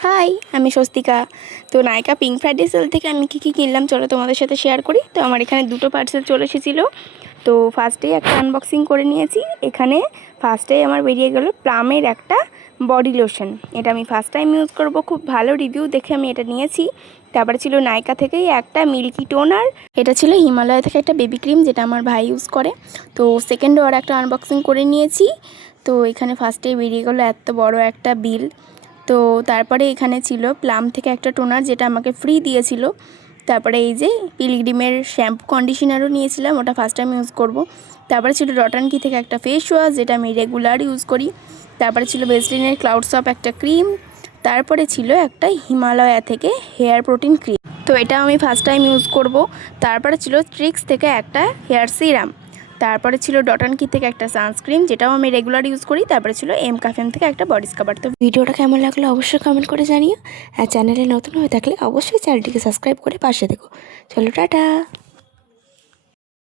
High, আমি স্বস্তিকা। তো নায়িকা পিঙ্ক ফ্রাইডে সেল থেকে আমি কী কিনলাম চলো তোমাদের সাথে শেয়ার করি। তো আমার এখানে দুটো পার্সেল চলে এসেছিলো। তো ফার্স্টেই একটা আনবক্সিং করে নিয়েছি। এখানে ফার্স্টেই আমার বেরিয়ে গেল প্লামের একটা বডি লোশন। এটা আমি ফার্স্ট টাইম ইউজ করব, খুব ভালো রিভিউ দেখে আমি এটা নিয়েছি। তারপরে ছিল নায়িকা থেকেই একটা মিল্কি টোনার। এটা ছিল হিমালয় থেকে একটা বেবি ক্রিম, যেটা আমার ভাই ইউজ করে। তো সেকেন্ডও আর একটা আনবক্সিং করে নিয়েছি। তো এখানে ফার্স্টেই বেরিয়ে গেলো এত বড় একটা বিল। তো তারপরে এখানে ছিল প্লাম থেকে একটা টোনার, যেটা আমাকে ফ্রি দিয়েছিল। তারপরে এই যে পিলগ্রিমের শ্যাম্পু কন্ডিশনারও নিয়েছিলাম, ওটা ফার্স্ট টাইম ইউজ করব। তারপরে ছিল ডট অ্যান্ড কি থেকে একটা ফেস ওয়াশ, যেটা আমি রেগুলার ইউজ করি। তারপরে ছিল ভেসলিনের ক্লাউড সপ একটা ক্রিম। তারপরে ছিল একটা হিমালয়া থেকে হেয়ার প্রোটিন ক্রিম, তো এটা আমি ফার্স্ট টাইম ইউজ করব। তারপরে ছিল ট্রিক্স থেকে একটা হেয়ার সিরাম। তারপরে ছিল ডট অ্যান্ড কি থেকে একটা সানস্ক্রিন, যেটাও আমি রেগুলার ইউজ করি। তারপরে ছিল এম থেকে একটা বডি স্ক্রাবার। তো ভিডিওটা কেমন লাগলো অবশ্যই কমেন্ট করে জানিও। আর চ্যানেলে নতুন হয়ে থাকলে অবশ্যই চ্যানেলটিকে সাবস্ক্রাইব করে পাশে দেখো। চলো টাটা।